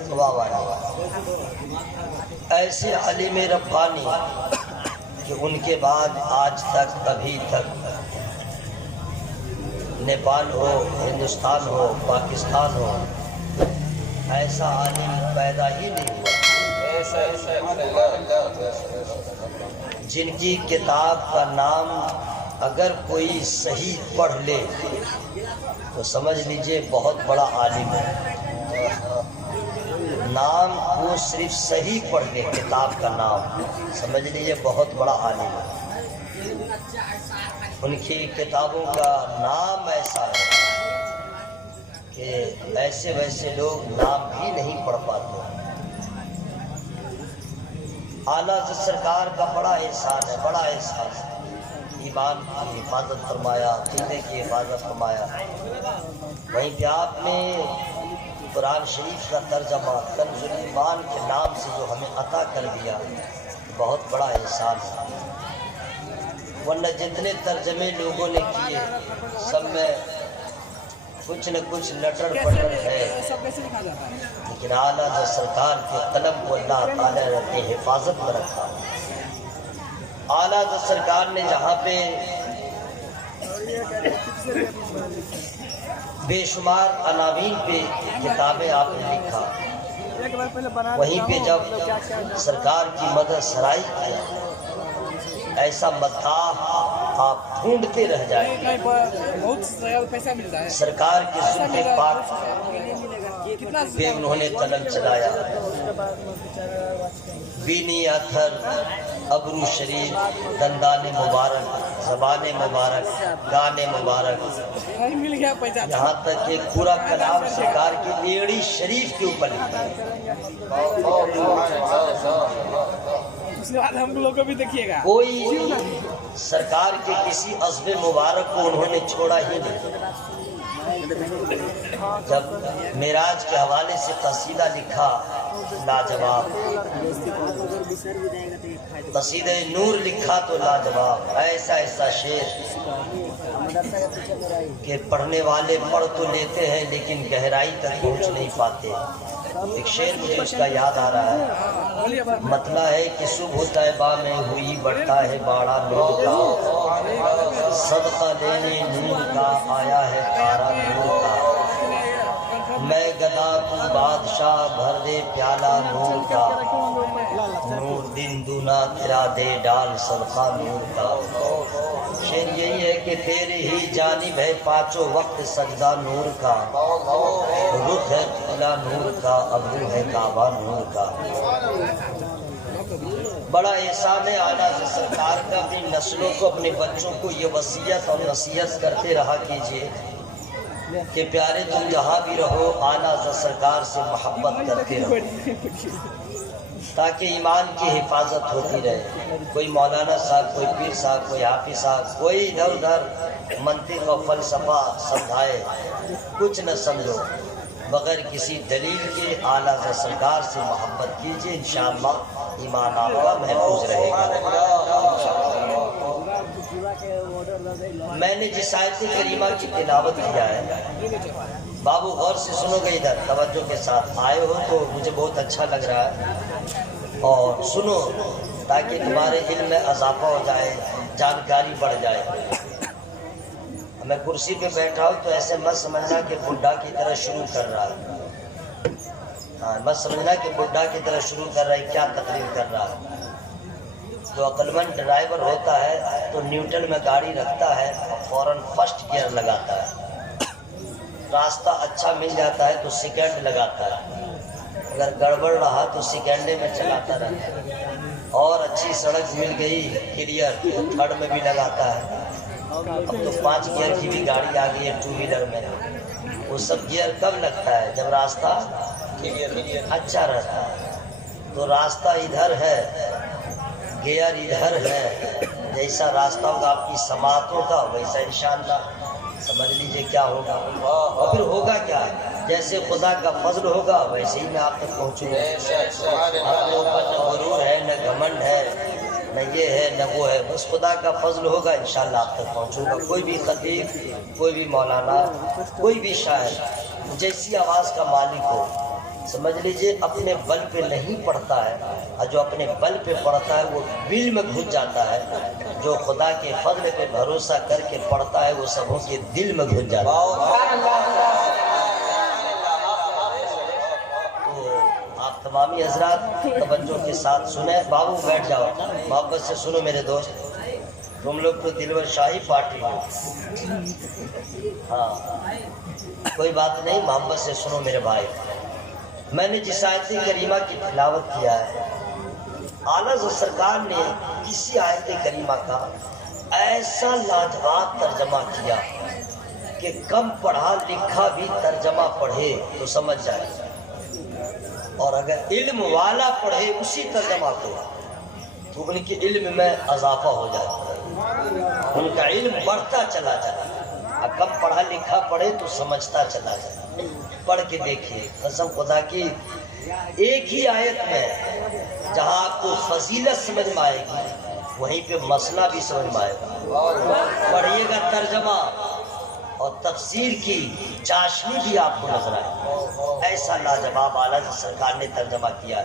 تقوی والے، ایسے عالم ربانی کہ ان کے بعد آج تک ابھی تک نیپال ہو، ہندوستان ہو، پاکستان ہو، ایسا عالم پیدا ہی نہیں ہوا جن کی کتاب کا نام اگر کوئی صحیح پڑھ لے تو سمجھ لیجئے بہت بڑا عالم ہے۔ نام کو صرف صحیح پڑھ لے، کتاب کا نام، سمجھ لیجئے بہت بڑا عالم ہے۔ ان کی کتابوں کا نام ایسا ہے کہ ایسے ویسے لوگ نام بھی نہیں پڑھ پاتے۔ اعلیٰ حضرت سرکار کا بڑا احسان ہے، بڑا احسان ہے۔ ایمان کی حفاظت فرمایا، عقیدے کی حفاظت فرمایا۔ وہیں پہ آپ نے قرآن شریف کا ترجمہ کنز الایمان کے نام سے جو ہمیں عطا کر دیا، بہت بڑا احسان ہے۔ ورنہ جتنے ترجمے لوگوں نے کیے سب میں کچھ نہ کچھ لٹر پٹر ہے، لیکن اعلیٰ حضرت سرکار کے قلم کو اللہ تعالیٰ نے اپنی حفاظت میں رکھا۔ اعلیٰ حضرت سرکار نے جہاں پہ بے شمار عناوین پہ کتابیں آپ نے لکھا، وہیں پہ جب سرکار کی مدح سرائی کی، ایسا مداح آپ ڈھونڈتے رہ جائیں گے۔ سرکار کے زلف پاک پہ انہوں نے قلم چلایا، بینی اتھر، ابرو شریف، دندان مبارک، زبان مبارک، گانے مبارک، یہاں تک کہ پورا کلام سرکار کی ایڑی شریف کے اوپر لکھا۔ اس کے بعد ہم لوگ کو بھی دیکھیے گا، کوئی سرکار کے کسی عزم مبارک کو انہوں نے چھوڑا ہی نہیں۔ جب معراج کے حوالے سے قصیدہ لکھا لاجواب، قصیدہ نور لکھا تو لاجواب، ایسا ایسا شعر کہ پڑھنے والے پڑھ تو لیتے ہیں لیکن گہرائی تک پہنچ نہیں پاتے۔ ایک شعر مجھے اس کا یاد آ رہا ہے، مطلع ہے کہ صبح طیبہ میں ہوئی بڑھتا ہے باڑا نور کا، صدقہ لینے نور کا آیا ہے تارا نور کا، میں گدا تو بادشاہ بھر دے پیالہ نور کا، نور دن دونا تیرا دے ڈال صدقہ نور کا۔ شعر یہی ہے کہ تیرے ہی جانب ہے پانچوں وقت سجدہ نور کا، رخ ہے قبلہ نور کا، ابرو ہے کعبہ نور کا۔ بڑا احسان ہے اعلیٰ حضرت سرکار کا، اپنی نسلوں کو، اپنے بچوں کو یہ وصیت اور نصیحت کرتے رہا کیجئے کہ پیارے تم جہاں بھی رہو اعلیٰ حضرت سرکار سے محبت کرتے رہو، تاکہ ایمان کی حفاظت ہوتی رہے۔ کوئی مولانا صاحب، کوئی پیر صاحب، کوئی حافظ صاحب، کوئی ادھر ادھر منطق و فلسفہ سمجھائے، کچھ نہ سمجھو، بغیر کسی دلیل کے اعلیٰ حضرت سرکار سے محبت کیجئے، انشاءاللہ ایمان آپ کا محفوظ رہے گا۔ میں نے جس آیت کریمہ کی تلاوت کیا ہے، بابو غور سے سنو گے، ادھر توجہ کے ساتھ آئے ہو تو مجھے بہت اچھا لگ رہا ہے، اور سنو تاکہ تمہارے علم میں اضافہ ہو جائے، جانکاری بڑھ جائے۔ میں کرسی پہ بیٹھا ہوں تو ایسے مت سمجھنا کہ بڈھا کی طرح شروع کر رہا ہے، ہاں مت سمجھنا کہ بڈھا کی طرح شروع کر رہا ہے، کیا تقریر کر رہا ہے۔ جو عقلمند ڈرائیور ہوتا ہے تو نیوٹن میں گاڑی رکھتا ہے اور فوراً فرسٹ گیئر لگاتا ہے، راستہ اچھا مل جاتا ہے تو سیکنڈ لگاتا ہے، اگر گڑبڑ رہا تو سیکنڈے میں چلاتا رہتا ہے، اور اچھی سڑک مل گئی کلیئر تو تھرڈ میں بھی لگاتا ہے۔ اب تو 5 گیئر کی بھی گاڑی آ گئی ہے ٹو ویلر میں، وہ سب گیئر کب لگتا ہے؟ جب راستہ اچھا رہتا ہے۔ تو راستہ ادھر ہے، گیئر ادھر ہے، جیسا راستہ ہوگا آپ کی سماعتوں کا ویسا انشاءاللہ سمجھ لیجئے کیا ہوگا، اور پھر ہوگا کیا، جیسے خدا کا فضل ہوگا ویسے ہی میں آپ تک پہنچوں گا۔ اپنے اوپر نہ غرور ہے، نہ گھمنڈ ہے، نہ یہ ہے نہ وہ ہے، بس خدا کا فضل ہوگا انشاءاللہ آپ تک پہنچوں گا۔ کوئی بھی خطیب، کوئی بھی مولانا، کوئی بھی شاعر جیسی آواز کا مالک ہو، سمجھ لیجئے اپنے بل پہ نہیں پڑھتا ہے، اور جو اپنے بل پہ پڑھتا ہے وہ دل میں گھس جاتا ہے، جو خدا کے فضل پہ بھروسہ کر کے پڑھتا ہے وہ سبوں کے دل میں گھس جاتا ہے۔ آپ تمامی حضرات توجہ کے ساتھ سنیں، بابو بیٹھ جاؤ، محبت سے سنو میرے دوست، تم لوگ تو دلور شاہی پارٹی ہو، ہاں کوئی بات نہیں، محبت سے سنو میرے بھائی۔ میں نے جس آیت کریمہ کی تلاوت کیا ہے، اعلیٰ حضرت سرکار نے کسی آیت کریمہ کا ایسا لاجواب ترجمہ کیا کہ کم پڑھا لکھا بھی ترجمہ پڑھے تو سمجھ جائے، اور اگر علم والا پڑھے اسی ترجمہ کو تو ان کے علم میں اضافہ ہو جاتا ہے، ان کا علم بڑھتا چلا جاتا ہے۔ کم پڑھا لکھا پڑھے تو سمجھتا چلا جائے۔ پڑھ کے دیکھیے، قسم خدا کی ایک ہی آیت میں جہاں آپ کو فضیلت سمجھ میں آئے گی وہیں پہ مسئلہ بھی سمجھ میں آئے گا۔ پڑھیے گا ترجمہ اور تفسیر کی چاشنی بھی آپ کو نظر آئے، ایسا لاجواب اعلیٰ سرکار نے ترجمہ کیا۔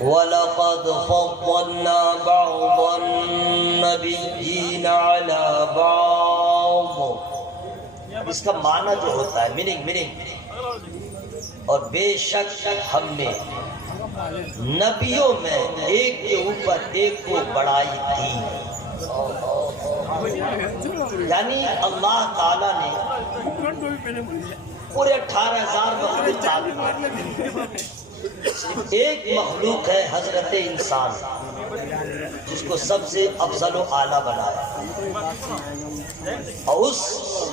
وَلَقَدْ فَضَّلْنَا بَعْضَ النَّبِيِّينَ عَلَى بَعْضٍ، اس کا معنی جو ہوتا ہے میننگ، اور بے شک ہم نے نبیوں میں ایک کے اوپر ایک کو بڑائی دی، یعنی اللہ تعالیٰ نے پورے 18,000 مخلوقات میں ایک مخلوق ہے حضرت انسان، جس کو سب سے افضل و اعلیٰ بنایا، اور اس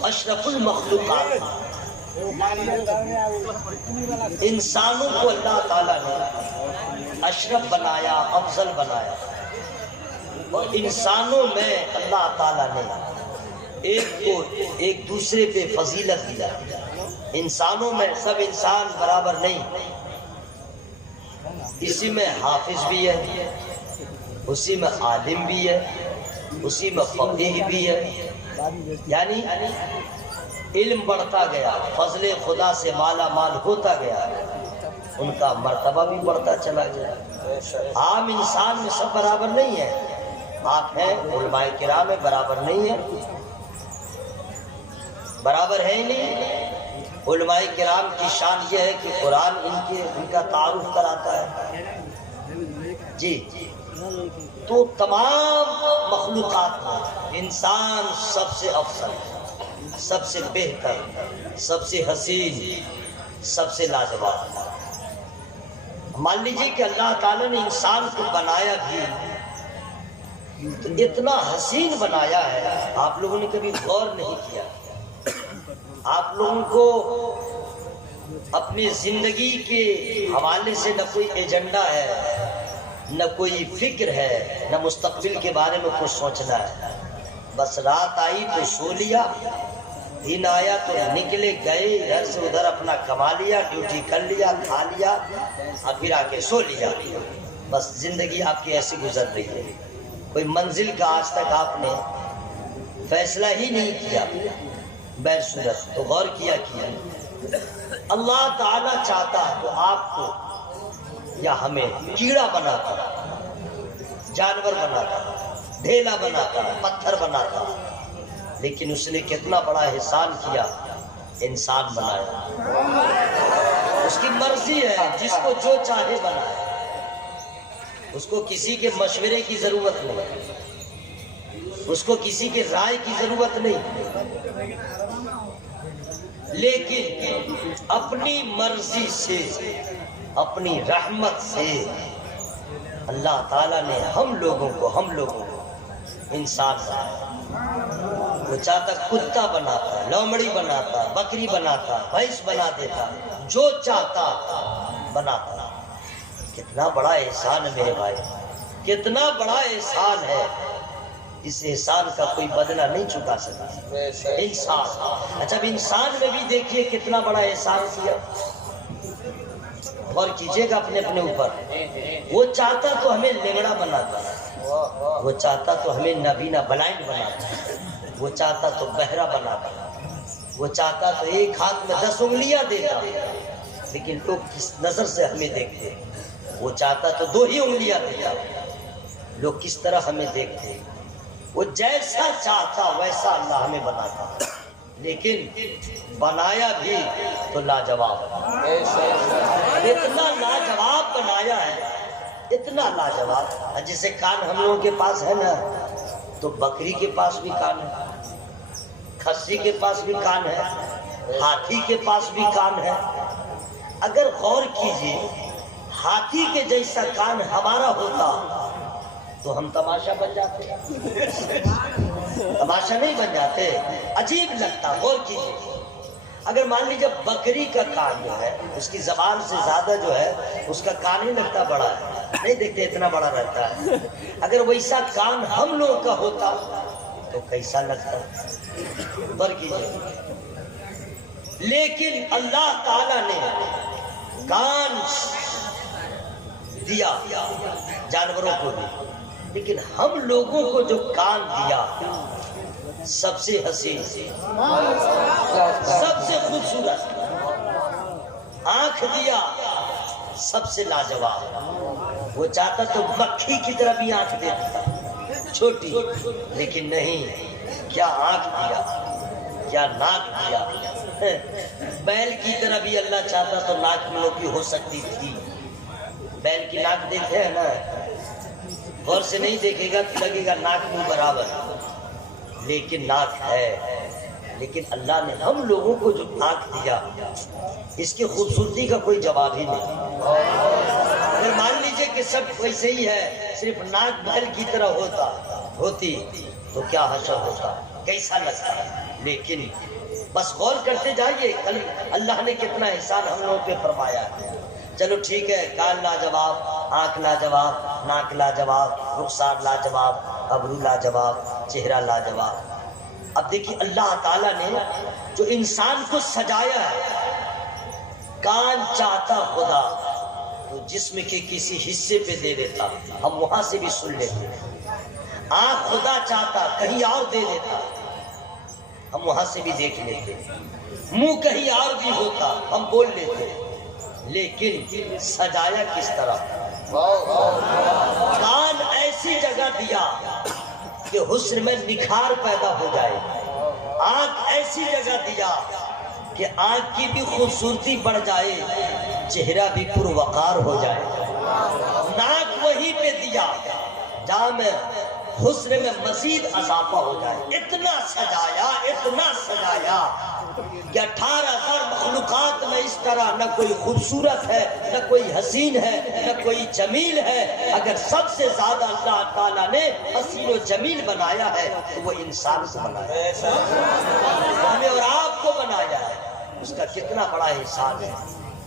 اشرف المخلوقات انسانوں کو اللہ تعالیٰ نے اشرف بنایا، افضل بنایا، اور انسانوں میں اللہ تعالیٰ نے ایک کو ایک دوسرے پہ فضیلت دیا۔ انسانوں میں سب انسان برابر نہیں، اسی میں حافظ بھی ہے، اسی میں عالم بھی ہے، اسی میں فقیہ بھی ہے، یعنی علم بڑھتا گیا، فضل خدا سے مالا مال ہوتا گیا، ان کا مرتبہ بھی بڑھتا چلا گیا۔ عام انسان میں سب برابر نہیں ہے، آپ ہیں علماء کرام میں برابر نہیں ہے، برابر ہے ہی نہیں۔ علماء کرام کی شان یہ ہے کہ قرآن ان کا تعارف کراتا ہے، جی تو تمام مخلوقات میں انسان سب سے افضل، سب سے بہتر، سب سے حسین، سب سے لاجواب۔ مان لیجیے کہ اللہ تعالیٰ نے انسان کو بنایا بھی تو اتنا حسین بنایا ہے، آپ لوگوں نے کبھی غور نہیں کیا۔ آپ لوگوں کو اپنی زندگی کے حوالے سے نہ کوئی ایجنڈا ہے، نہ کوئی فکر ہے، نہ مستقبل کے بارے میں کچھ سوچنا ہے، بس رات آئی تو سو لیا، دن آیا تو نکلے گئے ادھر سے ادھر، اپنا کما لیا، ڈیوٹی کر لیا، کھا لیا، اور پھر آ کے سو لیا، بس زندگی آپ کی ایسی گزر رہی ہے۔ کوئی منزل کا آج تک آپ نے فیصلہ ہی نہیں کیا۔ بہر صورت تو غور کیا اللہ تعالیٰ چاہتا تو آپ کو یا ہمیں کیڑا بناتا، جانور بناتا، ڈھیلا بناتا، پتھر بناتا، لیکن اس نے کتنا بڑا احسان کیا، انسان بنایا۔ اس کی مرضی ہے، جس کو جو چاہے بنائے، اس کو کسی کے مشورے کی ضرورت نہیں، اس کو کسی کے رائے کی ضرورت نہیں، لیکن اپنی مرضی سے، اپنی رحمت سے اللہ تعالیٰ نے ہم لوگوں کو انسان بنایا۔ وہ چاہتا کتا بناتا، لومڑی بناتا، بکری بناتا، بھینس بنا دیتا، جو چاہتا بناتا۔ کتنا بڑا احسان ہے میرے بھائی، کتنا بڑا احسان ہے، اس احسان کا کوئی بدلہ نہیں چکا سکتا انسان۔ اچھا اب انسان میں بھی دیکھیے کتنا بڑا احسان کیا، غور کیجئے گا اپنے اوپر۔ وہ چاہتا تو ہمیں لنگڑا بناتا، وہ چاہتا تو ہمیں نابینا بلائنڈ بناتا، وہ چاہتا تو بہرا بناتا، وہ چاہتا تو ایک ہاتھ میں 10 انگلیاں دیتا، لیکن لوگ کس نظر سے ہمیں دیکھتے ہیں؟ وہ چاہتا تو 2 ہی انگلیاں دیتا، لوگ کس طرح ہمیں دیکھتے ہیں؟ وہ جیسا چاہتا ویسا اللہ ہمیں بناتا، لیکن بنایا بھی تو لاجواب، اتنا لاجواب بنایا ہے، اتنا لاجواب۔ جیسے کان ہم لوگوں کے پاس ہے نا، تو بکری کے پاس بھی کان ہے، کھسی کے پاس بھی کان ہے، ہاتھی کے پاس بھی کان ہے۔ اگر غور کیجیے، ہاتھی کے جیسا کان ہمارا ہوتا تو ہم تماشا بن جاتے، تماشا نہیں بن جاتے، عجیب لگتا۔ غور کیجیے، اگر مان لیجیے بکری کا کان جو ہے، اس کی زبان سے زیادہ جو ہے اس کا کان ہی لگتا بڑا ہے، نہیں دیکھتے اتنا بڑا رہتا ہے۔ اگر ویسا کان ہم لوگوں کا ہوتا تو کیسا لگتا؟ غور کیجیے۔ لیکن اللہ تعالیٰ نے کان دیا جانوروں کو بھی، لیکن ہم لوگوں کو جو کان دیا، سب سے حسین، سب سے خوبصورت، آنکھ دیا سب سے لاجواب۔ وہ چاہتا تو مکھی کی طرح بھی آنکھ دے دیتا، چھوٹی، لیکن نہیں، کیا آنکھ دیا، کیا ناک دیا۔ بیل کی طرح بھی اللہ چاہتا تو ناک منوکی ہو سکتی تھی۔ بیل کی ناک دیکھے ہے نا، غور سے نہیں دیکھے گا تو لگے گا ناک منہ برابر، لیکن ناک ہے۔ لیکن اللہ نے ہم لوگوں کو جو ناک دیا، اس کی خوبصورتی کا کوئی جواب ہی نہیں۔ اگر مان لیجئے کہ سب ویسے ہی ہے، صرف ناک بیل کی طرح ہوتی تو کیا حشر ہوتا، کیسا لگتا۔ لیکن بس غور کرتے جائیے، اللہ نے کتنا احسان ہم لوگوں پہ فرمایا ہے۔ چلو ٹھیک ہے، کان لاجواب، آنکھ لاجواب، ناک لاجواب، رخسار لاجواب، ابرو لاجواب، چہرہ لاجواب۔ اب دیکھیے اللہ تعالیٰ نے جو انسان کو سجایا ہے، کان چاہتا خدا تو جسم کے کسی حصے پہ دے دیتا، ہم وہاں سے بھی سن لیتے۔ آنکھ خدا چاہتا کہیں اور دے دیتا، ہم وہاں سے بھی دیکھ لیتے۔ منہ کہیں اور بھی ہوتا، ہم بول لیتے۔ لیکن سجایا کس طرح؟ کان ایسی جگہ دیا کہ حسن میں نکھار پیدا ہو جائے، آنکھ ایسی جگہ دیا کہ آنکھ کی بھی خوبصورتی بڑھ جائے، چہرہ بھی پروقار ہو جائے۔ ناک وہیں پہ دیا جہاں میں حسن میں مزید اضافہ ہو جائے۔ اتنا سجایا کہ 18,000 مخلوقات میں اس طرح نہ کوئی خوبصورت ہے، نہ کوئی حسین ہے، نہ کوئی جمیل ہے۔ اگر سب سے زیادہ اللہ تعالیٰ نے حسین و جمیل بنایا ہے تو وہ انسان کو بنایا ہے، ہمیں اور آپ کو بنایا ہے۔ اس کا کتنا بڑا احسان ہے،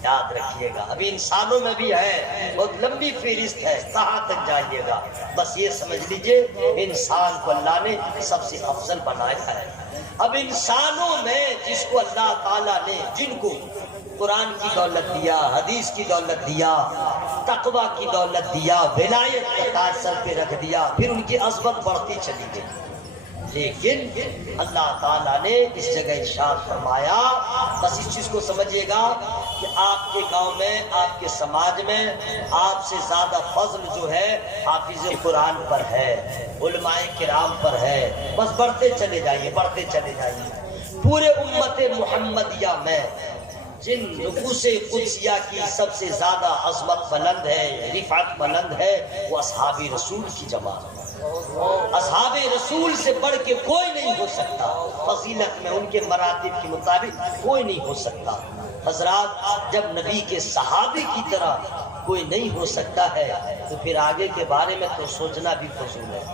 یاد رکھیے گا۔ ابھی انسانوں میں بھی ہے، بہت لمبی فہرست ہے، کہاں تک جائیے گا۔ بس یہ سمجھ لیجئے انسان کو اللہ نے سب سے افضل بنایا ہے۔ اب انسانوں میں جس کو اللہ تعالیٰ نے، جن کو قرآن کی دولت دیا، حدیث کی دولت دیا، تقوی کی دولت دیا، ولایت کا تاج سر پہ رکھ دیا، پھر ان کی عظمت بڑھتی چلی گئی۔ لیکن اللہ تعالیٰ نے اس جگہ ارشاد فرمایا، بس اس چیز کو سمجھیے گا کہ آپ کے گاؤں میں، آپ کے سماج میں آپ سے زیادہ فضل جو ہے حافظ قرآن پر ہے، علماء کرام پر ہے۔ بس بڑھتے چلے جائیے، بڑھتے چلے جائیے۔ پورے امت محمدیہ میں جن نفوس قدسیہ کی سب سے زیادہ عظمت بلند ہے، رفعت بلند ہے، وہ اصحاب رسول کی جماعت۔ اصحاب رسول سے بڑھ کے کوئی نہیں ہو سکتا، فضیلت میں ان کے مراتب کے مطابق کوئی نہیں ہو سکتا۔ حضرات، جب نبی کے صحابی کی طرح کوئی نہیں ہو سکتا ہے تو پھر آگے کے بارے میں تو سوچنا بھی فضول ہے۔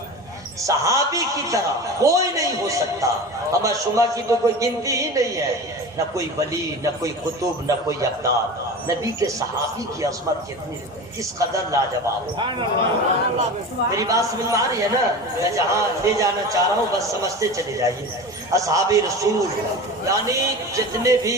صحابی کی طرح کوئی نہیں ہو سکتا، ہمہ شمہ کی تو کوئی گنتی ہی نہیں ہے، نہ کوئی ولی، نہ کوئی قطب، نہ کوئی ابدال۔ نبی کے صحابی کی عظمت کتنی، کس قدر لاجواب ہے۔ میری بات سمجھ میں آ رہی ہے نا؟ میں جہاں لے جانا چاہ رہا ہوں بس سمجھتے چلے جائیے۔ اصحاب رسول یعنی جتنے بھی